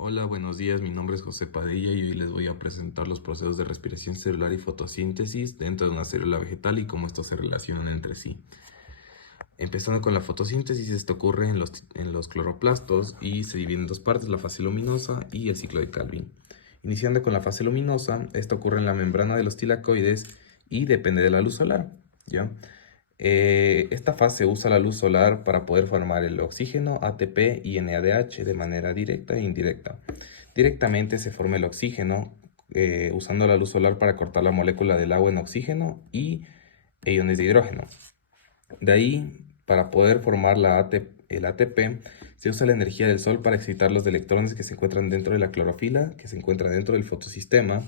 Hola, buenos días. Mi nombre es José Padilla y hoy les voy a presentar los procesos de respiración celular y fotosíntesis dentro de una célula vegetal y cómo estos se relacionan entre sí. Empezando con la fotosíntesis, esto ocurre en los cloroplastos y se divide en dos partes, la fase luminosa y el ciclo de Calvin. Iniciando con la fase luminosa, esto ocurre en la membrana de los tilacoides y depende de la luz solar, ¿ya? Esta fase usa la luz solar para poder formar el oxígeno, ATP y NADH de manera directa e indirecta. Directamente se forma el oxígeno usando la luz solar para cortar la molécula del agua en oxígeno y iones de hidrógeno. De ahí, para poder formar el ATP, se usa la energía del sol para excitar los electrones que se encuentran dentro de la clorofila, que se encuentra dentro del fotosistema,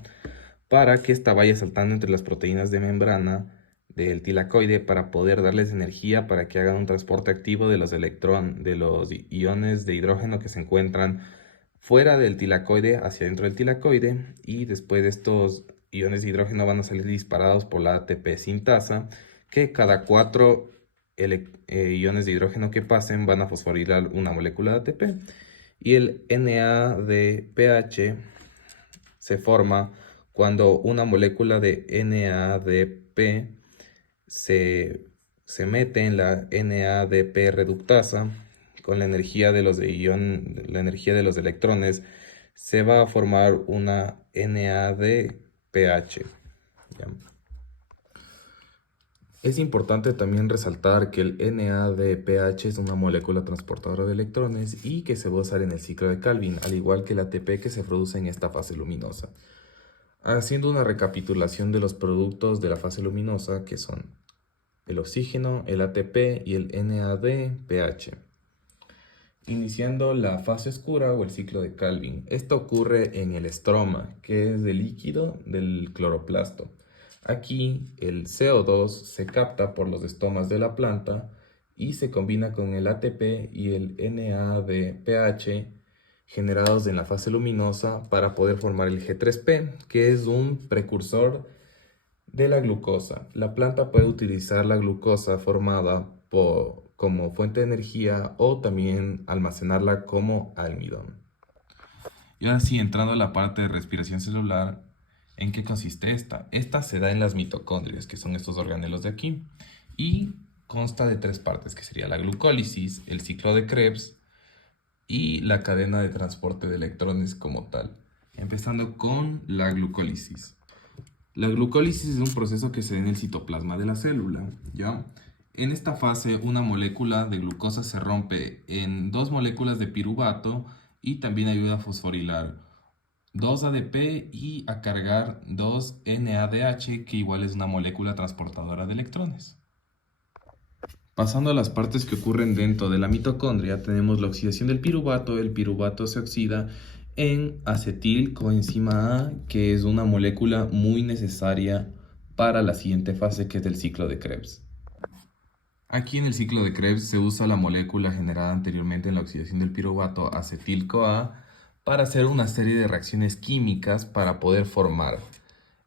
para que ésta vaya saltando entre las proteínas de membrana del tilacoide para poder darles energía para que hagan un transporte activo de los iones de hidrógeno que se encuentran fuera del tilacoide hacia dentro del tilacoide, y después estos iones de hidrógeno van a salir disparados por la ATP sintasa, que cada 4 iones de hidrógeno que pasen van a fosforilar una molécula de ATP, y el NADPH se forma cuando una molécula de NADP se mete en la NADP reductasa con la energía de los electrones, se va a formar una NADPH. ¿Ya? Es importante también resaltar que el NADPH es una molécula transportadora de electrones y que se va a usar en el ciclo de Calvin, al igual que el ATP que se produce en esta fase luminosa. Haciendo una recapitulación de los productos de la fase luminosa, que son el oxígeno, el ATP y el NADPH. Iniciando la fase oscura o el ciclo de Calvin. Esto ocurre en el estroma, que es el líquido del cloroplasto. Aquí el CO2 se capta por los estomas de la planta y se combina con el ATP y el NADPH generados en la fase luminosa para poder formar el G3P, que es un precursor de la glucosa. La planta puede utilizar la glucosa formada como fuente de energía o también almacenarla como almidón. Y ahora sí, entrando a la parte de respiración celular, ¿en qué consiste esta? Esta se da en las mitocondrias, que son estos organelos de aquí, y consta de tres partes, que sería la glucólisis, el ciclo de Krebs y la cadena de transporte de electrones como tal. Empezando con la glucólisis. La glucólisis es un proceso que se da en el citoplasma de la célula, ¿ya? En esta fase, una molécula de glucosa se rompe en dos moléculas de piruvato y también ayuda a fosforilar 2 ADP y a cargar 2 NADH, que igual es una molécula transportadora de electrones. Pasando a las partes que ocurren dentro de la mitocondria, tenemos la oxidación del piruvato. El piruvato se oxida en acetil coenzima A, que es una molécula muy necesaria para la siguiente fase, que es el ciclo de Krebs. Aquí en el ciclo de Krebs se usa la molécula generada anteriormente en la oxidación del piruvato, acetil-CoA, para hacer una serie de reacciones químicas para poder formar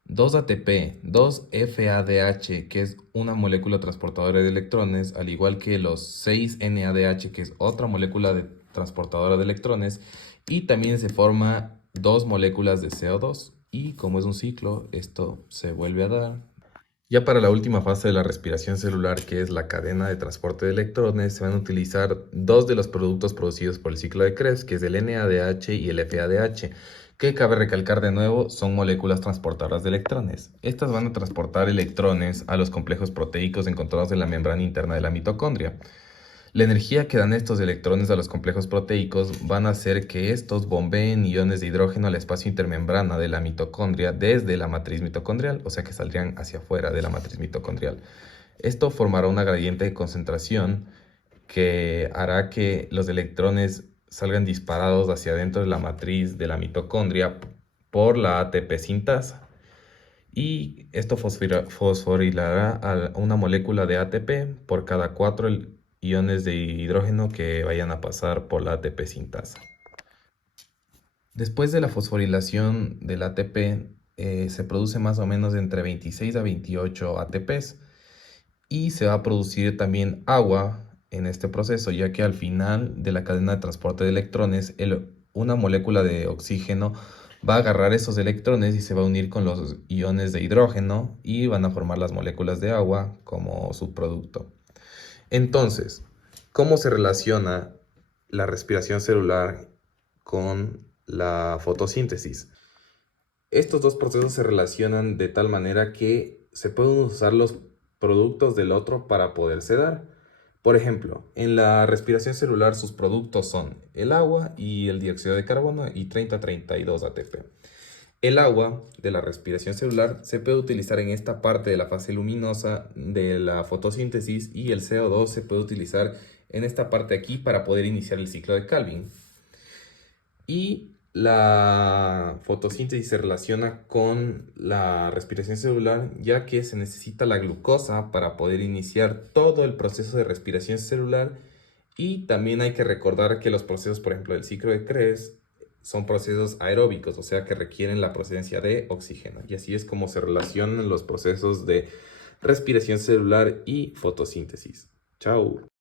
2 ATP, 2 FADH, que es una molécula transportadora de electrones, al igual que los 6 NADH, que es otra molécula transportadora de electrones, y también se forma dos moléculas de CO2, y como es un ciclo, esto se vuelve a dar. Ya para la última fase de la respiración celular, que es la cadena de transporte de electrones, se van a utilizar dos de los productos producidos por el ciclo de Krebs, que es el NADH y el FADH, que cabe recalcar de nuevo, son moléculas transportadoras de electrones. Estas van a transportar electrones a los complejos proteicos encontrados en la membrana interna de la mitocondria. La energía que dan estos electrones a los complejos proteicos van a hacer que estos bombeen iones de hidrógeno al espacio intermembrana de la mitocondria desde la matriz mitocondrial, o sea que saldrían hacia afuera de la matriz mitocondrial. Esto formará una gradiente de concentración que hará que los electrones salgan disparados hacia adentro de la matriz de la mitocondria por la ATP sintasa. Y esto fosforilará a una molécula de ATP por cada 4 iones de hidrógeno que vayan a pasar por la ATP sintasa. Después de la fosforilación del ATP, se produce más o menos entre 26 a 28 ATPs y se va a producir también agua en este proceso, ya que al final de la cadena de transporte de electrones, el una molécula de oxígeno va a agarrar esos electrones y se va a unir con los iones de hidrógeno y van a formar las moléculas de agua como subproducto. Entonces, ¿cómo se relaciona la respiración celular con la fotosíntesis? Estos dos procesos se relacionan de tal manera que se pueden usar los productos del otro para poderse dar. Por ejemplo, en la respiración celular sus productos son el agua y el dióxido de carbono y 30-32 ATP. El agua de la respiración celular se puede utilizar en esta parte de la fase luminosa de la fotosíntesis y el CO2 se puede utilizar en esta parte aquí para poder iniciar el ciclo de Calvin. Y la fotosíntesis se relaciona con la respiración celular, ya que se necesita la glucosa para poder iniciar todo el proceso de respiración celular. Y también hay que recordar que los procesos, por ejemplo, del ciclo de Krebs, son procesos aeróbicos, o sea que requieren la presencia de oxígeno. Y así es como se relacionan los procesos de respiración celular y fotosíntesis. Chao.